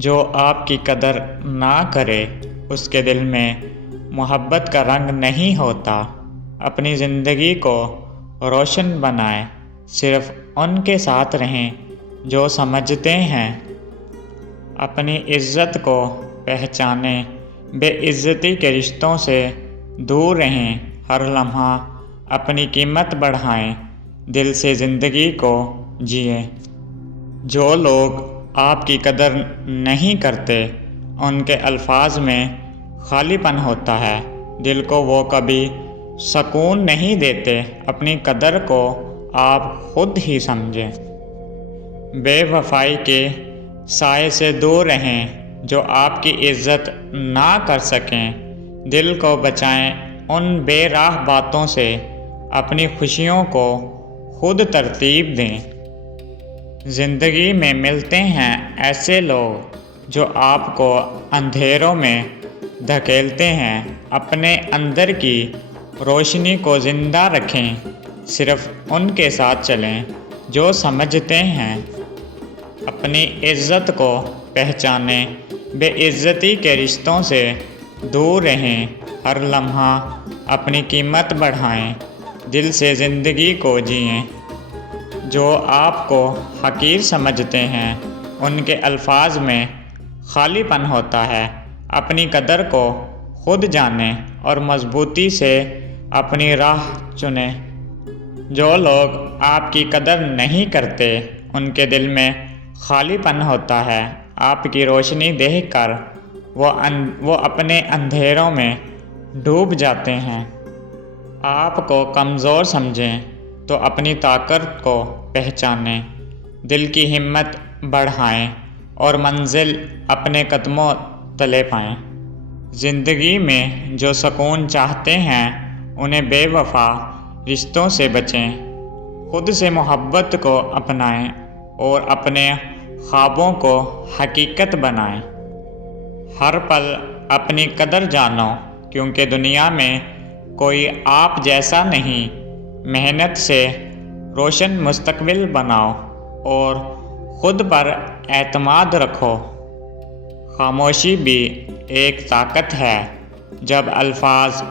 جو آپ کی قدر نہ کرے اس کے دل میں محبت کا رنگ نہیں ہوتا۔ اپنی زندگی کو روشن بنائیں، صرف ان کے ساتھ رہیں جو سمجھتے ہیں۔ اپنی عزت کو پہچانیں، بے عزتی کے رشتوں سے دور رہیں۔ ہر لمحہ اپنی قیمت بڑھائیں، دل سے زندگی کو جئیں۔ جو لوگ آپ کی قدر نہیں کرتے ان کے الفاظ میں خالی پن ہوتا ہے، دل کو وہ کبھی سکون نہیں دیتے۔ اپنی قدر کو آپ خود ہی سمجھیں۔ بے وفائی کے سائے سے دور رہیں، جو آپ کی عزت نہ کر سکیں۔ دل کو بچائیں ان بے راہ باتوں سے، اپنی خوشیوں کو خود ترتیب دیں۔ زندگی میں ملتے ہیں ایسے لوگ جو آپ کو اندھیروں میں دھکیلتے ہیں۔ اپنے اندر کی روشنی کو زندہ رکھیں، صرف ان کے ساتھ چلیں جو سمجھتے ہیں۔ اپنی عزت کو پہچانیں، بے عزتی کے رشتوں سے دور رہیں۔ ہر لمحہ اپنی قیمت بڑھائیں، دل سے زندگی کو جئیں۔ جو آپ کو حقیر سمجھتے ہیں ان کے الفاظ میں خالی پن ہوتا ہے۔ اپنی قدر کو خود جانیں اور مضبوطی سے اپنی راہ چنیں۔ جو لوگ آپ کی قدر نہیں کرتے ان کے دل میں خالی پن ہوتا ہے۔ آپ کی روشنی دیکھ کر وہ اپنے اندھیروں میں ڈوب جاتے ہیں۔ آپ کو کمزور سمجھیں تو اپنی طاقت کو پہچانیں۔ دل کی ہمت بڑھائیں اور منزل اپنے قدموں تلے پائیں۔ زندگی میں جو سکون چاہتے ہیں انہیں بے وفا رشتوں سے بچیں۔ خود سے محبت کو اپنائیں اور اپنے خوابوں کو حقیقت بنائیں۔ ہر پل اپنی قدر جانو، کیونکہ دنیا میں کوئی آپ جیسا نہیں۔ محنت سے روشن مستقبل بناؤ اور خود پر اعتماد رکھو۔ خاموشی بھی ایک طاقت ہے۔ جب الفاظ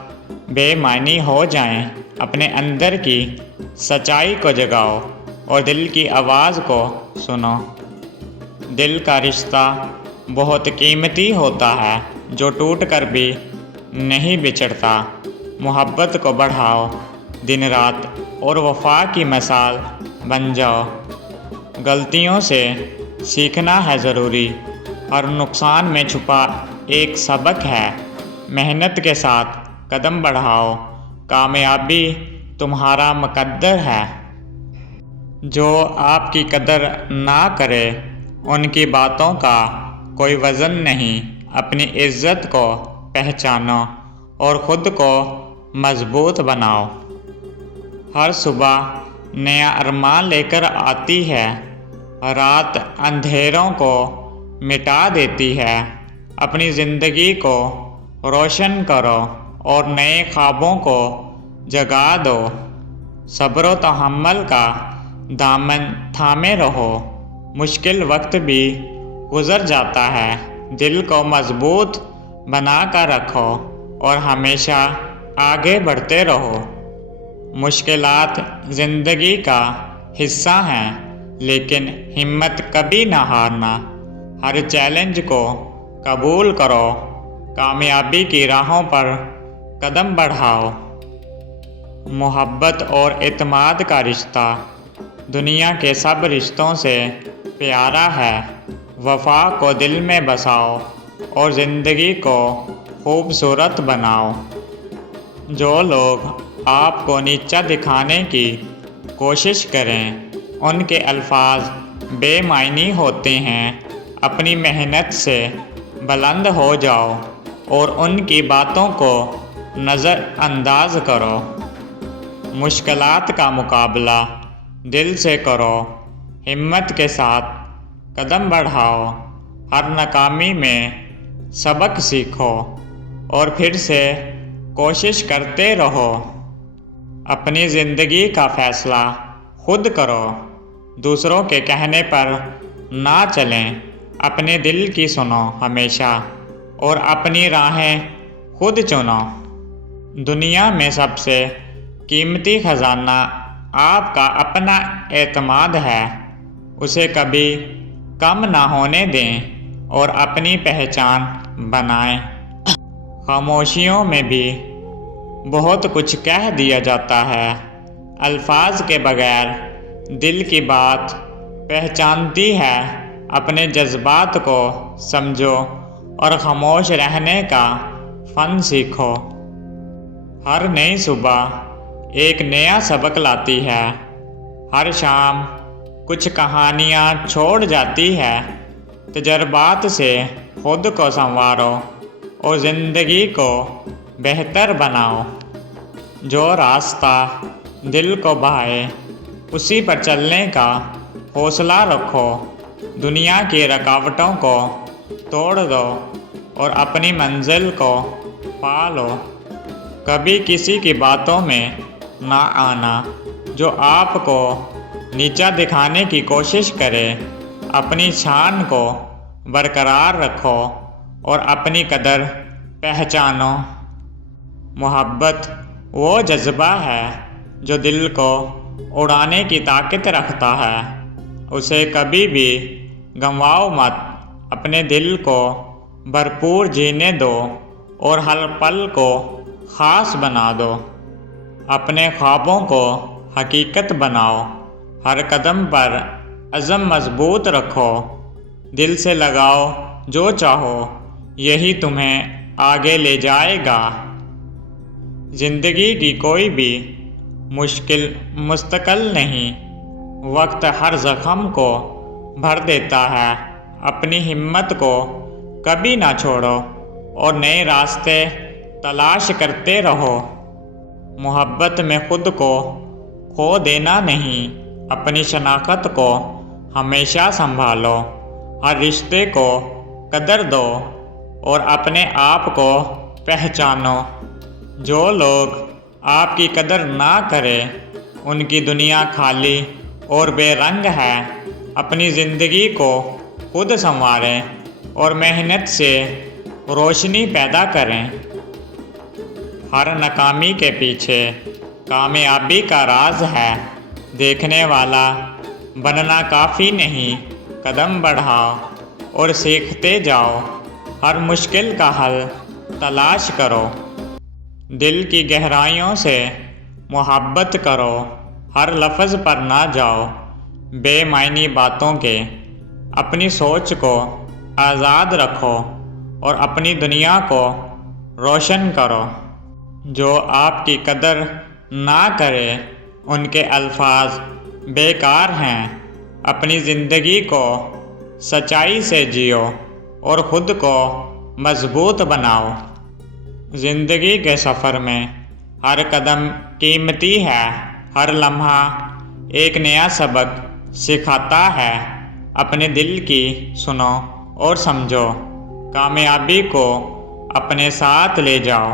بے معنی ہو جائیں، اپنے اندر کی سچائی کو جگاؤ اور دل کی آواز کو سنو۔ دل کا رشتہ بہت قیمتی ہوتا ہے جو ٹوٹ کر بھی نہیں بچھڑتا۔ محبت کو بڑھاؤ دن رات اور وفا کی مثال بن جاؤ۔ غلطیوں سے سیکھنا ہے ضروری، ہر نقصان میں چھپا ایک سبق ہے۔ محنت کے ساتھ قدم بڑھاؤ، کامیابی تمہارا مقدر ہے۔ جو آپ کی قدر نہ کرے ان کی باتوں کا کوئی وزن نہیں۔ اپنی عزت کو پہچانو اور خود کو مضبوط بناؤ۔ ہر صبح نیا ارمان لے کر آتی ہے، رات اندھیروں کو مٹا دیتی ہے۔ اپنی زندگی کو روشن کرو اور نئے خوابوں کو جگا دو۔ صبر و تحمل کا دامن تھامے رہو، مشکل وقت بھی گزر جاتا ہے۔ دل کو مضبوط بنا کر رکھو اور ہمیشہ آگے بڑھتے رہو۔ مشکلات زندگی کا حصہ ہیں، لیکن ہمت کبھی نہ ہارنا۔ ہر چیلنج کو قبول کرو، کامیابی کی راہوں پر قدم بڑھاؤ۔ محبت اور اعتماد کا رشتہ دنیا کے سب رشتوں سے پیارا ہے۔ وفا کو دل میں بساؤ اور زندگی کو خوبصورت بناؤ۔ جو لوگ آپ کو نیچا دکھانے کی کوشش کریں ان کے الفاظ بے معنی ہوتے ہیں۔ اپنی محنت سے بلند ہو جاؤ اور ان کی باتوں کو نظر انداز کرو۔ مشکلات کا مقابلہ دل سے کرو، ہمت کے ساتھ قدم بڑھاؤ۔ ہر ناکامی میں سبق سیکھو اور پھر سے کوشش کرتے رہو۔ اپنی زندگی کا فیصلہ خود کرو، دوسروں کے کہنے پر نہ چلیں۔ اپنے دل کی سنو ہمیشہ اور اپنی راہیں خود چنو۔ دنیا میں سب سے قیمتی خزانہ آپ کا اپنا اعتماد ہے، اسے کبھی کم نہ ہونے دیں اور اپنی پہچان بنائیں۔ خاموشیوں میں بھی بہت کچھ کہہ دیا جاتا ہے، الفاظ کے بغیر دل کی بات پہچانتی ہے۔ اپنے جذبات کو سمجھو اور خاموش رہنے کا فن سیکھو۔ ہر نئی صبح ایک نیا سبق لاتی ہے، ہر شام کچھ کہانیاں چھوڑ جاتی ہے۔ تجربات سے خود کو سنوارو اور زندگی کو بہتر بناؤ۔ جو راستہ دل کو بھائے اسی پر چلنے کا حوصلہ رکھو۔ دنیا کی رکاوٹوں کو توڑ دو اور اپنی منزل کو پا لو۔ کبھی کسی کی باتوں میں نہ آنا جو آپ کو نیچا دکھانے کی کوشش کرے۔ اپنی شان کو برقرار رکھو اور اپنی قدر پہچانو۔ محبت وہ جذبہ ہے جو دل کو اڑانے کی طاقت رکھتا ہے، اسے کبھی بھی گنواؤ مت۔ اپنے دل کو بھرپور جینے دو اور ہر پل کو خاص بنا دو۔ اپنے خوابوں کو حقیقت بناؤ، ہر قدم پر عزم مضبوط رکھو۔ دل سے لگاؤ جو چاہو، یہی تمہیں آگے لے جائے گا۔ زندگی کی کوئی بھی مشکل مستقل نہیں، وقت ہر زخم کو بھر دیتا ہے۔ اپنی ہمت کو کبھی نہ چھوڑو اور نئے راستے تلاش کرتے رہو۔ محبت میں خود کو کھو دینا نہیں، اپنی شناخت کو ہمیشہ سنبھالو۔ ہر رشتے کو قدر دو اور اپنے آپ کو پہچانو۔ جو لوگ آپ کی قدر نہ کریں ان کی دنیا خالی اور بے رنگ ہے۔ اپنی زندگی کو خود سنواریں اور محنت سے روشنی پیدا کریں۔ ہر ناکامی کے پیچھے کامیابی کا راز ہے، دیکھنے والا بننا کافی نہیں۔ قدم بڑھاؤ اور سیکھتے جاؤ، ہر مشکل کا حل تلاش کرو۔ دل کی گہرائیوں سے محبت کرو، ہر لفظ پر نہ جاؤ بے معنی باتوں کے۔ اپنی سوچ کو آزاد رکھو اور اپنی دنیا کو روشن کرو۔ جو آپ کی قدر نہ کرے ان کے الفاظ بیکار ہیں۔ اپنی زندگی کو سچائی سے جیو اور خود کو مضبوط بناؤ۔ زندگی کے سفر میں ہر قدم قیمتی ہے، ہر لمحہ ایک نیا سبق سکھاتا ہے۔ اپنے دل کی سنو اور سمجھو، کامیابی کو اپنے ساتھ لے جاؤ۔